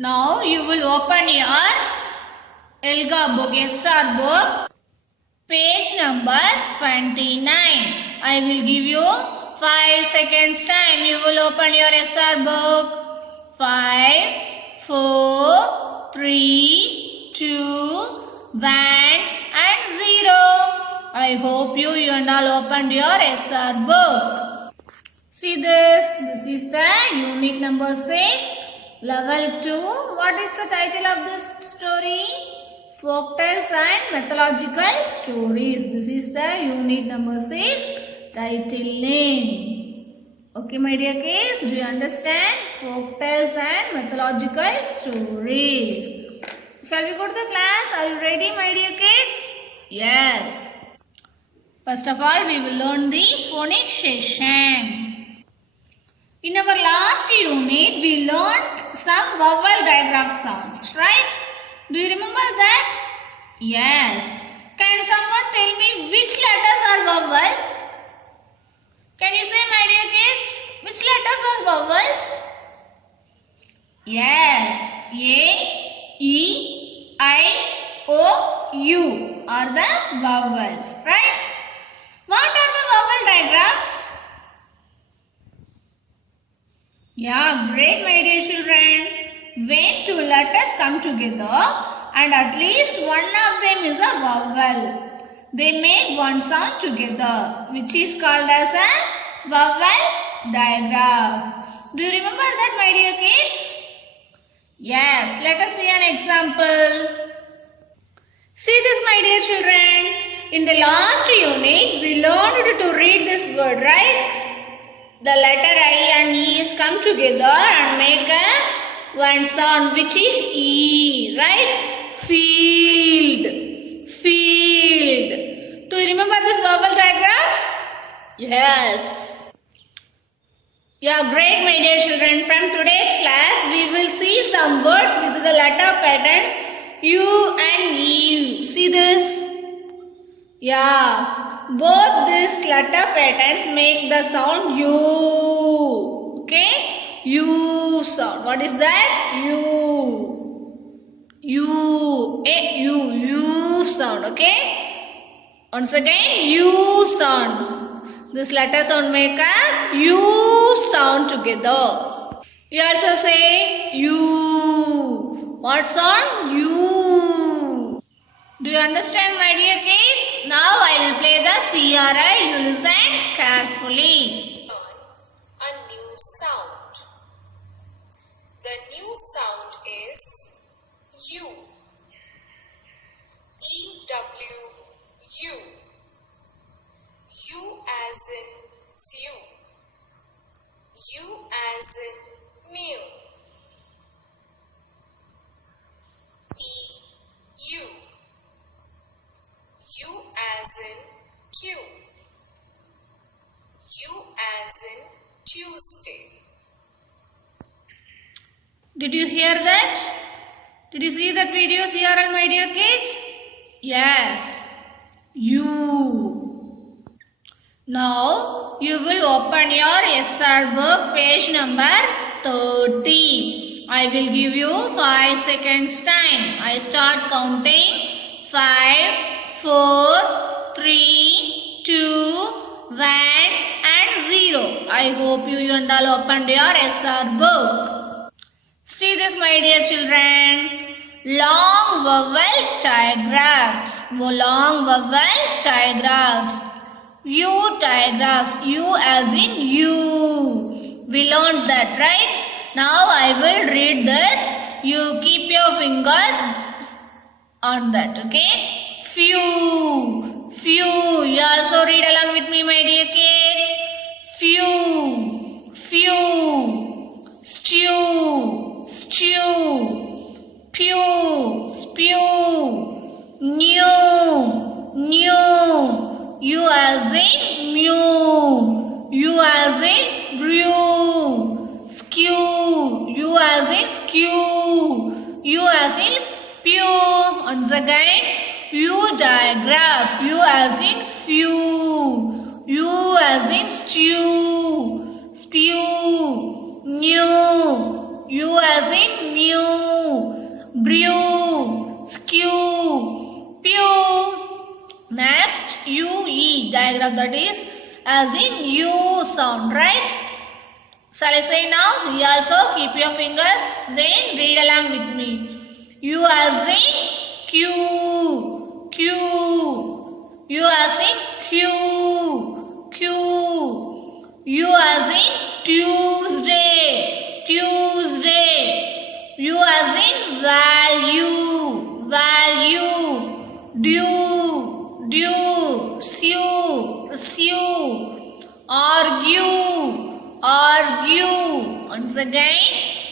Now you will open your Elga book, SR book, page number 29. I will give you 5 seconds time. You will open your SR book. 5, 4, 3, 2, 1 and 0. I hope you and all opened your SR book. See this. This is the unit number 6. Level 2. What is the title of this story? Folktales and mythological stories. This is the unit number 6 title name. Okay, my dear kids, do you understand? Folktales and mythological stories. Shall we go to the class? Are you ready, my dear kids? Yes. First of all, we will learn the phonic session. In our last unit, we learned some vowel digraph sounds, right? Do you remember that? Yes. Can someone tell me which letters are vowels? Can you say, my dear kids, which letters are vowels? Yes. A, E, I, O, U are the vowels, right? What are the vowel digraphs? Yeah, great, my dear children. When two letters come together and at least one of them is a vowel, they make one sound together, which is called as a vowel digraph. Do you remember that, my dear kids? Yes, let us see an example. See this, my dear children. In the last unit, we learned to read this word, right? The letter I and E is come together and make a one sound, which is E, right? Field. Field. Do you remember this vowel digraphs? Yes. Yeah, great, my dear children. From today's class, we will see some words with the letter patterns U and E. See this? Yeah, both these letter patterns make the sound U. Okay? U sound. What is that? U. U. U sound. Okay? Once again, U sound. This letter sound make a U sound together. You also say U. What sound? U. Do you understand, my dear kids? Now I will play the CRI. You listen carefully. A new sound. The new sound is U. E-W-U. U as in few. U as in meal. E-U. U as in Q. U as in Tuesday. Did you hear that? Did you see that video, CRL, my dear kids? Yes. U. Now you will open your SR book, page number 30. I will give you 5 seconds time. I start counting. 5, 4, 3, 2, 1 and 0. I hope you and all opened your SR book. See this, my dear children. Long vowel digraphs. Long vowel digraphs. U digraphs. U as in U. We learned that, right? Now I will read this. You keep your fingers on that, okay? Few. Few. You also read along with me, my dear kids. Few. Few. Stew. Stew. Pew. Spew. New. New. U as in mew. U as in brew. Skew. U as in skew. U as in pew. Once again. U digraphs. U as in few. U as in stew. Spew. New. U as in mew, brew, skew, pew. Next, UE diagram, that is as in U sound, right? Shall I say now? You also keep your fingers, then read along with me. U as in Q, Q. U as in Q, Q. U as in Tuesday, Tuesday. U as in value, value. Due, due. Sue, sue. Argue, argue. Once again,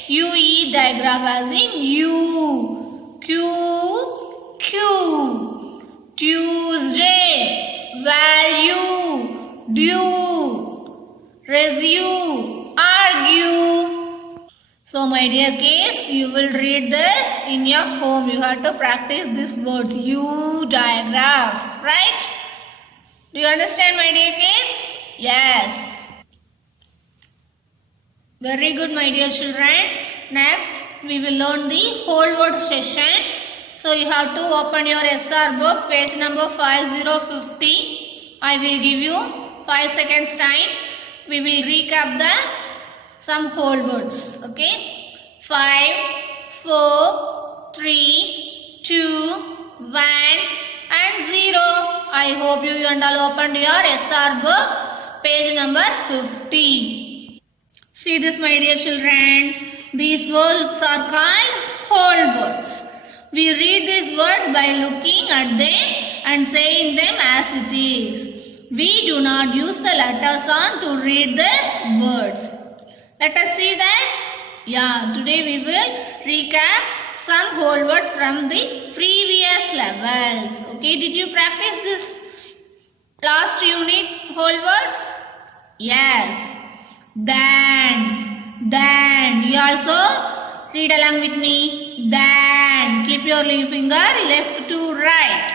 UE diagram as in U, Q, Q. Tuesday, value, due, resume, argue. So my dear kids, you will read this in your home. You have to practice these words, U diagraph, right? Do you understand, my dear kids? Yes. Very good, my dear children. Next, we will learn the whole word session. So you have to open your SR book, page number 5050. I will give you 5 seconds time. We will recap some whole words. Okay? 5, 4, 3, 2, 1 and 0. I hope you and all opened your SR book, page number 50. See this, my dear children. These words are called whole words. We read these words by looking at them and saying them as it is. We do not use the letters on to read these words. Let us see that. Yeah, today we will recap some whole words from the previous levels. Okay, did you practice this last unit whole words? Yes. Then. You also read along with me. Then. Keep your finger left to right.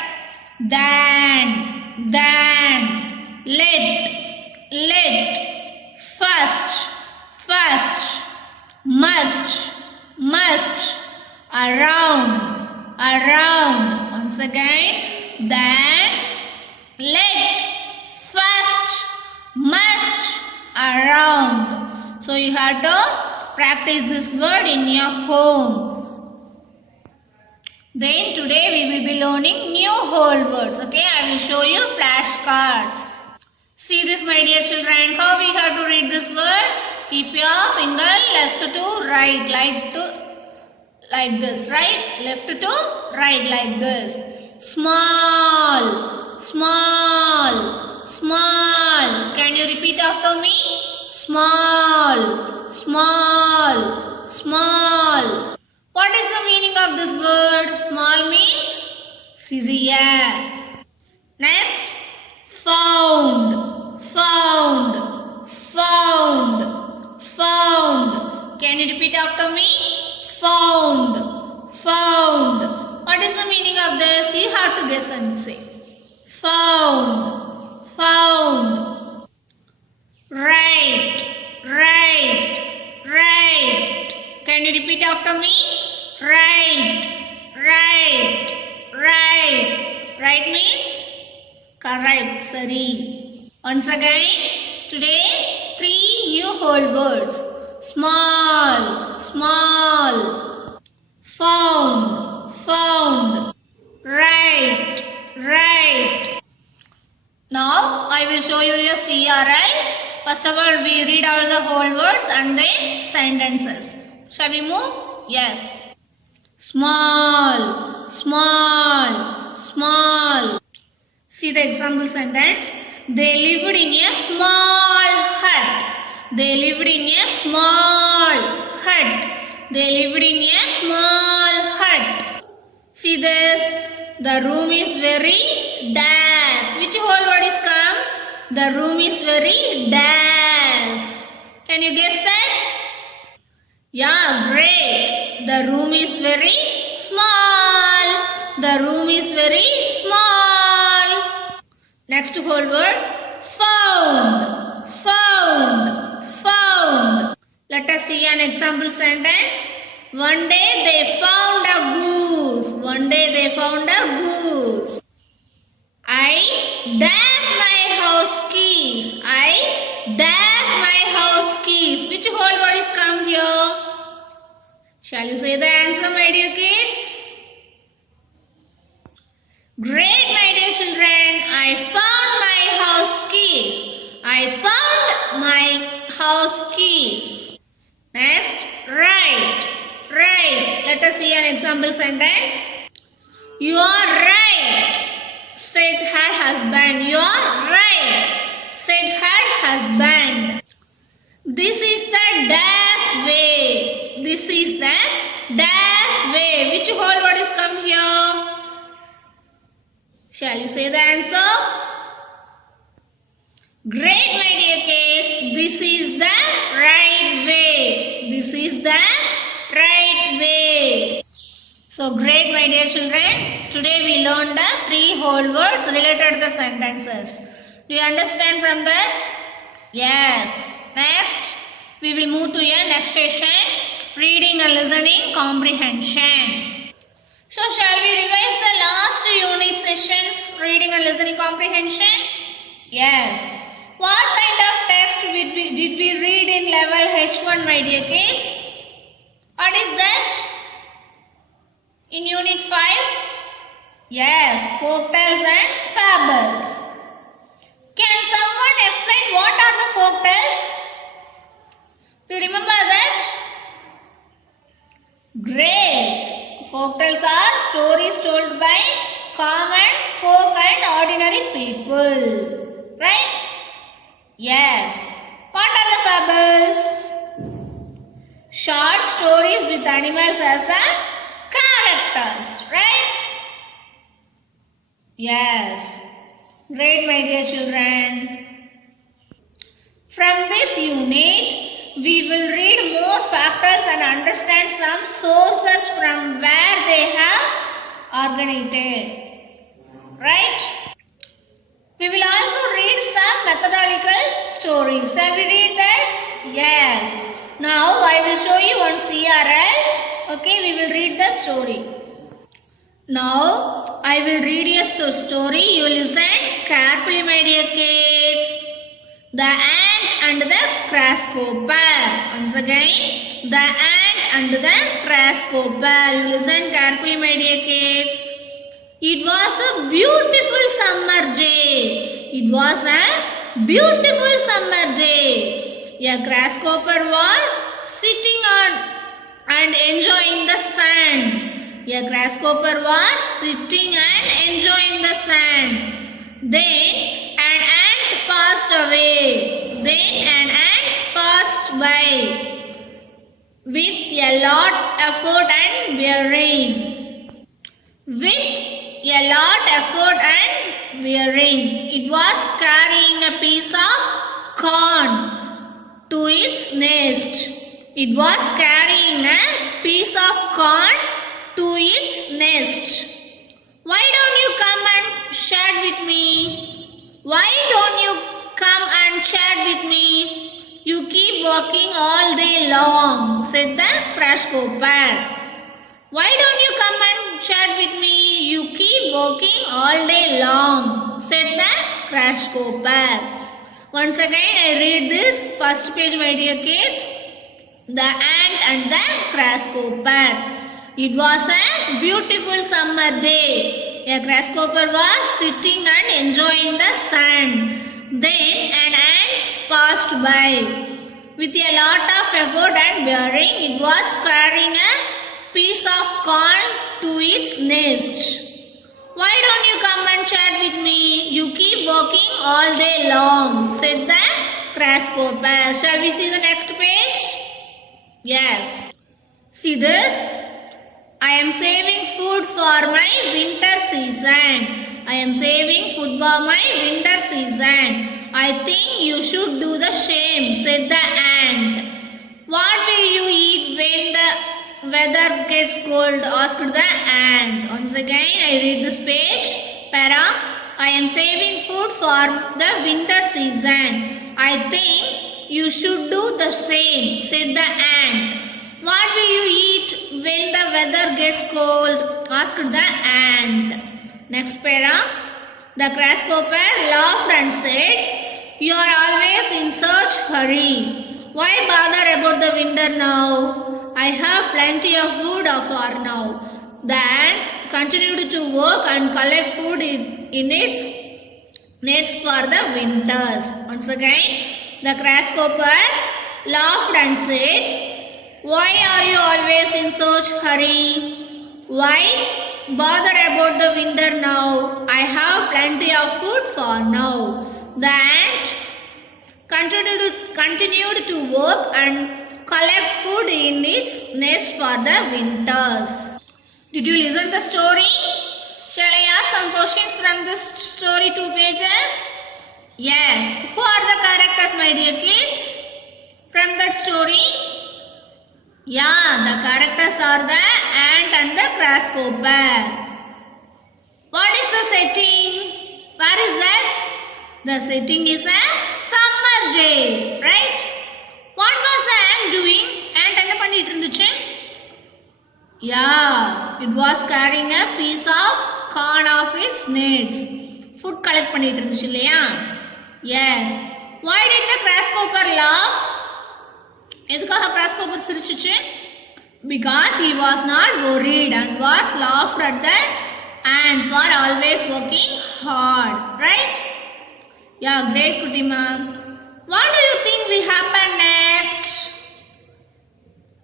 Then. Let. First. Must. Around. Once again. Then. Let. First. Must. Around. So you have to practice this word in your home. Then today we will be learning new whole words. Okay, I will show you flashcards. See this, my dear children, how we have to read this word. Keep your finger left to right, like this, right? Left to right, like this. Small. Can you repeat after me? Small. What is the meaning of this word? Small means Syria. Next, found. Can you repeat after me? Found. What is the meaning of this? You have to guess and say. Found. Right. Can you repeat after me? Right. Right means correct, Sari. Once again, today 3 new whole words. Small. Found. Right. Now I will show you your CRI. First of all, we read out the whole words and then sentences. Shall we move? Yes. Small. See the example sentence. They lived in a small hut. See this. The room is very dash. Which whole word is come? The room is very dash. Can you guess that? Yeah, great. The room is very small. Next whole word, found. Let Let us see an example sentence. One day they found a goose. One day they found a goose. I dash my house keys. I dash my house keys. Which whole word is come here? Shall you say the answer, my dear kids? Great, my dear children. I found my house keys. I found my house keys. Next, right. Right. Let us see an example sentence. You are right, said her husband. You are right, said her husband. This is the dash way. This is the dash way. Which whole word is come here? Shall you say the answer? Great, my dear kids. This is the right way. This is the right way. So great, my dear children. Today we learned the 3 whole words related to the sentences. Do you understand from that? Yes. Next, we will move to your next session, reading and listening comprehension. So shall we revise the last unit sessions, reading and listening comprehension? Yes. What kind of text did we read in level H1, my dear kids? What is that? In unit 5? Yes, folktales and fables. Can someone explain what are the folktales? Do you remember that? Great. Folktales are stories told by common folk and ordinary people. Right? Yes. What are the fables? Short stories with animals as a characters. Right? Yes. Great, my dear children. From this unit, we will read more factors and understand some sources from where they have originated. Right? We will also read some methodological stories. Shall we read that? Yes. Now I will show you one CRL. Okay, we will read the story. Now I will read a story. You listen carefully, my dear kids. The ant and the grasshopper. Once again, the ant and the grasshopper. You listen carefully, my dear kids. It was a beautiful summer day. It was a beautiful summer day. A grasshopper was sitting on and enjoying the sun. A grasshopper was sitting and enjoying the sun. Then an ant passed away. Then an ant passed by with a lot effort and wearing. With a lot effort and wearing. It was carrying a piece of corn to its nest. It was carrying a piece of corn to its nest. Why don't you come and chat with me? Why don't you come and chat with me? You keep working all day long, said the grasshopper. Why don't you come and chat with me? You keep working all day long, said the grasshopper. Once again, I read this first page, my dear kids. The ant and the grasshopper. It was a beautiful summer day. A grasshopper was sitting and enjoying the sun. Then an ant passed by. With a lot of effort and bearing, it was carrying a piece of corn to its nest. Why don't you come and chat with me? You keep working all day long, said the grasshopper. Shall we see the next page? Yes. See this? I am saving food for my winter season. I am saving food for my winter season. I think you should do the same, said the ant. What will you eat when the weather gets cold? Asked the ant. Once again, I read this page. Para. I am saving food for the winter season. I think you should do the same, said the ant. What will you eat when the weather gets cold? Asked the ant. Next para. The grasshopper laughed and said, you are always in such hurry. Why bother about the winter now? I have plenty of food for now. The ant continued to work and collect food in its nests for the winters. Once again, the grasshopper laughed and said, why are you always in such hurry? Why bother about the winter now? I have plenty of food for now. The ant continued to work and collect food in its nest for the winters. Did you listen the story? Shall I ask some questions from this story 2 pages? Yes. Who are the characters, my dear kids? From that story? Yeah, the characters are the ant and the grasshopper. What is the setting? Where is that? The setting is a summer day, right? What was the ant doing? Ant என்ன பண்ணிட்டு இருந்துச்சு? Yeah, it was carrying a piece of corn of its nest. Food collect பண்ணிட்டு இருந்துச்சு இல்லையா? Yes. Why did the grasshopper laugh? எதுக்காக grasshopper சிரிச்சுச்சு? Because he was not worried and was laughed at the ant for always working hard, right? Yeah, great, Kutima. What do you think will happen next?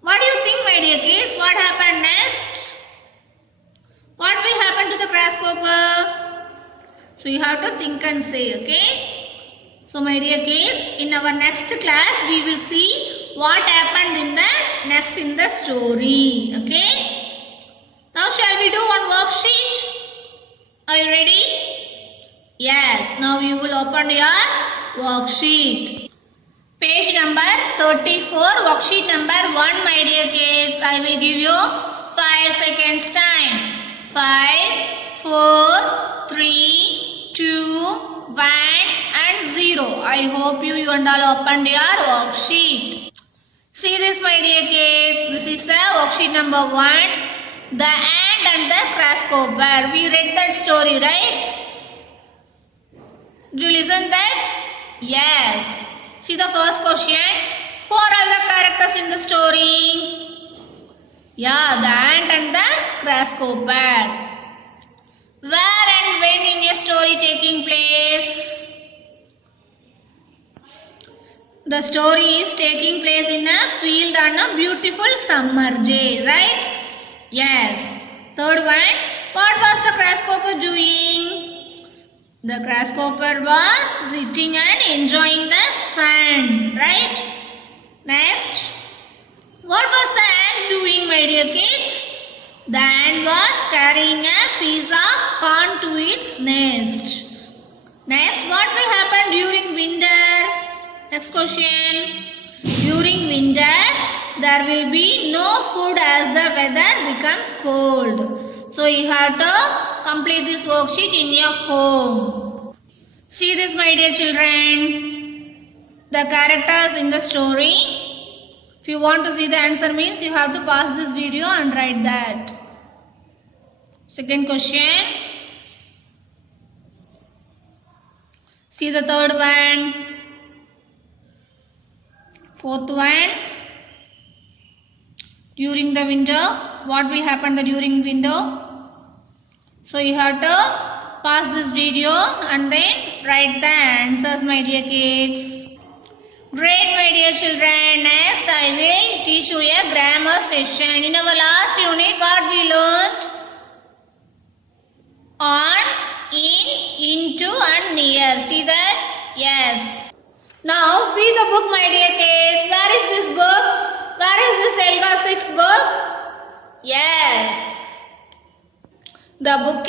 What do you think, my dear kids? What happened next? What will happen to the grasshopper? So you have to think and say, okay? So my dear kids, in our next class, we will see what happened in the story, okay? Now shall we do one worksheet? Are you ready? Yes, now you will open your worksheet. Page number 34, worksheet number 1, my dear kids. I will give you 5 seconds time. 5, 4, 3, 2, 1 and 0. I hope you and all opened your worksheet. See this, my dear kids. This is the worksheet number 1. The ant and the grasshopper. We read that story, right? Did you listen that? Yes. See the first question. Who are all the characters in the story? Yeah, the ant and the grasshopper. Where and when in a story taking place? The story is taking place in a field on a beautiful summer day, right? Yes. Third one. What was the grasshopper doing? The grasshopper was sitting and enjoying the sun, right? Next, what was the ant doing, my dear kids? The ant was carrying a piece of corn to its nest. Next, what will happen during winter? Next question. During winter, there will be no food as the weather becomes cold. So you have to complete this worksheet in your home. See this, my dear children. The characters in the story. If you want to see the answer means you have to pause this video and write that. Second question. See the third one. Fourth one. During the winter. What will happen during winter? So you have to pause this video and then write the answers, my dear kids. Great, my dear children. Next, I will teach you a grammar session. In our last unit, what we learned? On, in, into and near. See that? Yes. Now, see the book, my dear kids. Where is this book? Where is this Elga 6 book? Yes. The book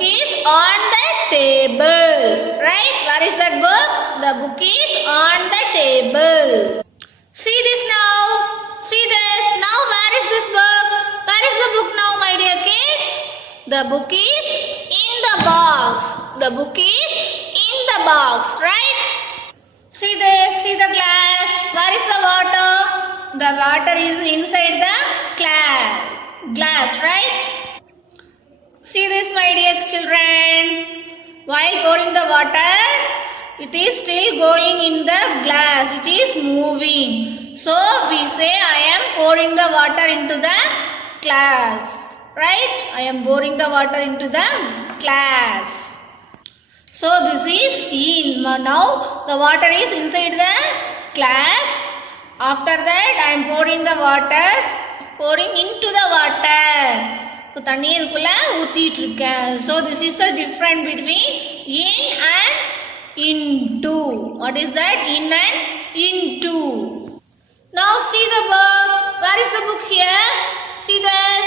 is on the table. Right? Where is that book? The book is on the table. See this now. See this. Now where is this book? Where is the book now, my dear kids? The book is in the box. The book is in the box. Right? See this, see the glass. Where is the water? The water is inside the glass, right? See this, my dear children. While pouring the water, it is still going in the glass. It is moving. So we say I am pouring the water into the glass. Right? I am pouring the water into the glass. So this is in. Now the water is inside the glass. After that I am pouring the water. Pouring into the water. இப்போ தண்ணி இதுக்குள்ள ஊத்திட்டு இருக்கேன். So this is the difference between in and into. What is that? In and into. Now see the book. Where is the book here? See this.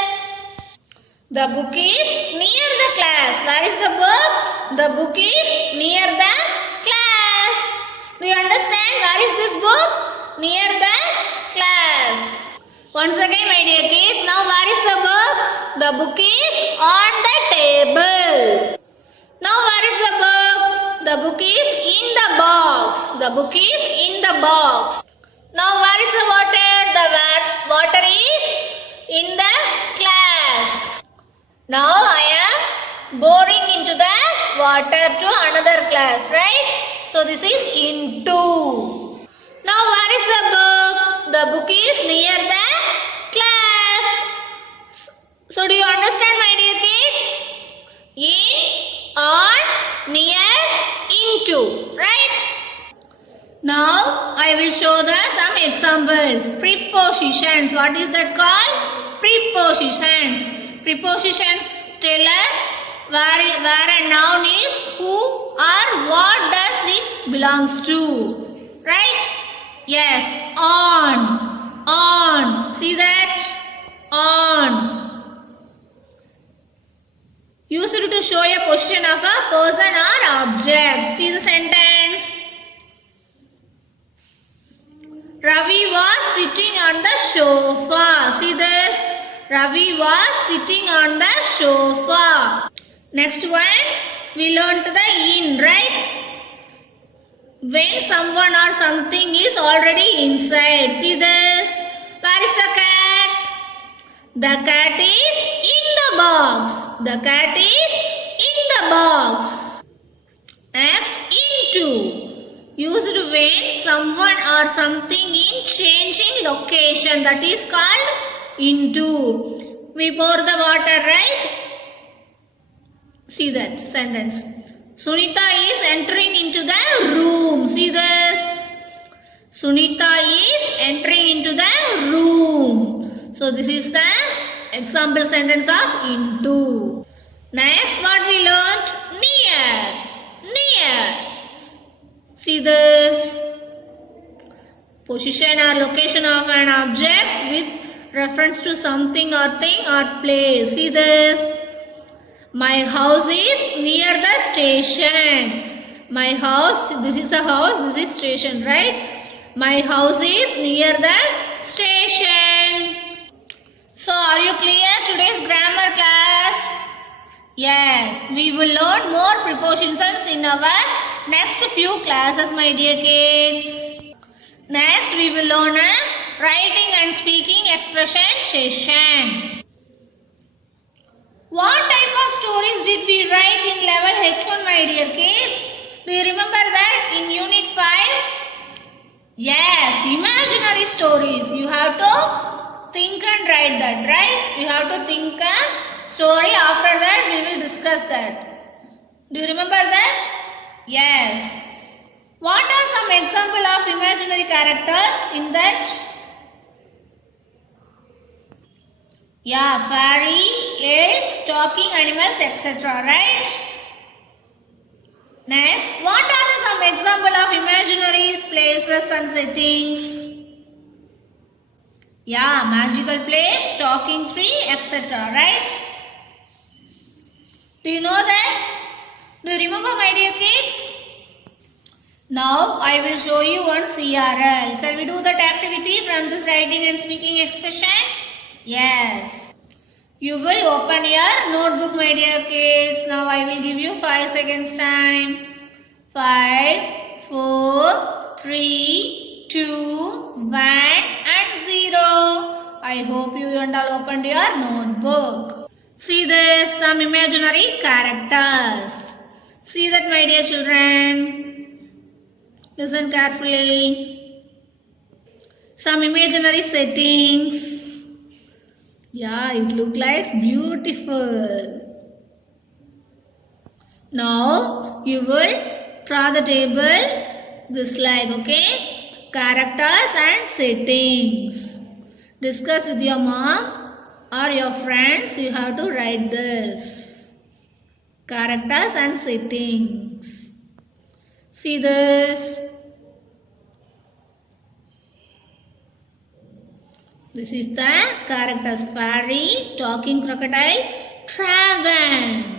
The book is near the class. Where is the book? The book is near the class. Do you understand? Where is this book? Near the class. Once again, my dear kids, now where is the book? The book is on the table. Now where is the book? The book is in the box. The book is in the box. Now where is the water? The water is in the glass. Now I am pouring into the water to another glass, right? So this is into. Now where is the book? The book is near the glass. So do you understand, my dear kids? In, on, near, into, right? Now I will show some examples. Prepositions. What is that called? Prepositions. Prepositions tell us where a noun is, who or what does it belongs to. Right? Yes. On. See that? On. Use it to show a position of a person or object. See the sentence. Ravi was sitting on the sofa. See this? Ravi was sitting on the sofa. Next one, we learned the in, right? When someone or something is already inside. See this? Where is the cat? The cat is in the box. The cat is in the box. Next, into. Used when someone or something in changing location. That is called into. We pour the water, right? See that sentence. Sunita is entering into the room. See this? Sunita is entering into the room. So this is the example sentence of into. Next, what we learnt? Near. Near. See this? Position or location of an object with reference to something or thing or place. See this? My house is near the station. My house, this is a house, this is station, right? My house is near the station. So are you clear today's grammar class? Yes, we will learn more prepositions in our next few classes, my dear kids. Next, we will learn a writing and speaking expression session. What type of stories did we write in level H1, my dear kids? Do you remember that in unit 5? Yes, imaginary stories. You have to think and write that, right? You have to think a story. After that, we will discuss that. Do you remember that? Yes. What are some example of imaginary characters in that? Yeah, fairy, lace, talking animals, etc. Right? Next, what are some example of imaginary places and settings? Yeah, magical place, talking tree, etc. Right? Do you know that? Do you remember, my dear kids? Now, I will show you one CRL. Shall we do that activity from this writing and speaking expression? Yes. You will open your notebook, my dear kids. Now, I will give you 5 seconds time. 5, 4, 3, 2, 1 and 0. I hope you and all opened your notebook. See this, some imaginary characters. See that, my dear children. Listen carefully. Some imaginary settings. Yeah, it looks like beautiful. Now you will draw the table this like, okay? Characters and settings. Discuss with your mom or your friends. You have to write this. Characters and settings. See this. This is the characters: fairy, talking crocodile, dragon.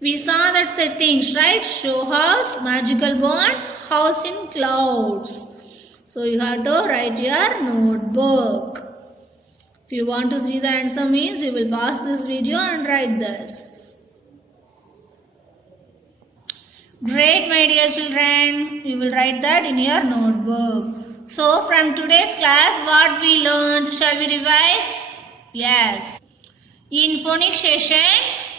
We saw that settings, right? Show house, magical wand, house in clouds. So you have to write your notebook. If you want to see the answer means you will pause this video and write this. Great, my dear children. You will write that in your notebook. So from today's class, what we learned, shall we revise? Yes. In phonics session,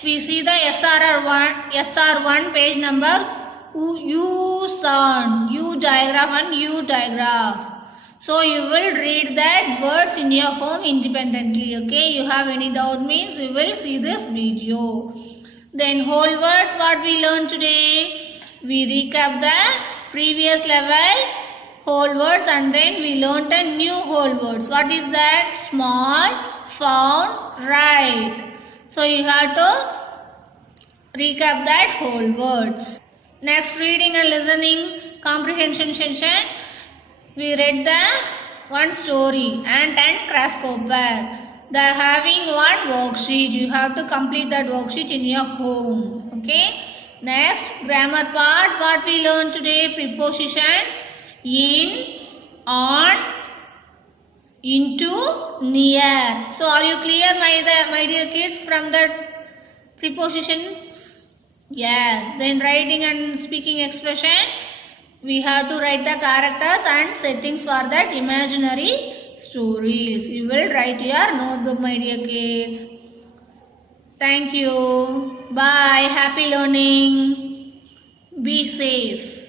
we see the SR1 page number U sound, U digraph and U digraph. So you will read that words in your home independently. Okay, you have any doubt means you will see this video. Then whole words, what we learned today. We recap the previous level whole words and then we learned a new whole words. What is that? Small, found, right. So you have to recap that whole words. Next, reading and listening comprehension session. We read the one story, Ant and Grasshopper. They are having one worksheet. You have to complete that worksheet in your home. Okay. Next, grammar part. What we learned today? Prepositions: in, on, into, near. So are you clear, my dear kids, from the prepositions? Yes. Then writing and speaking expression. We have to write the characters and settings for that imaginary stories. You will write your notebook, my dear kids. Thank you. Bye. Happy learning. Be safe.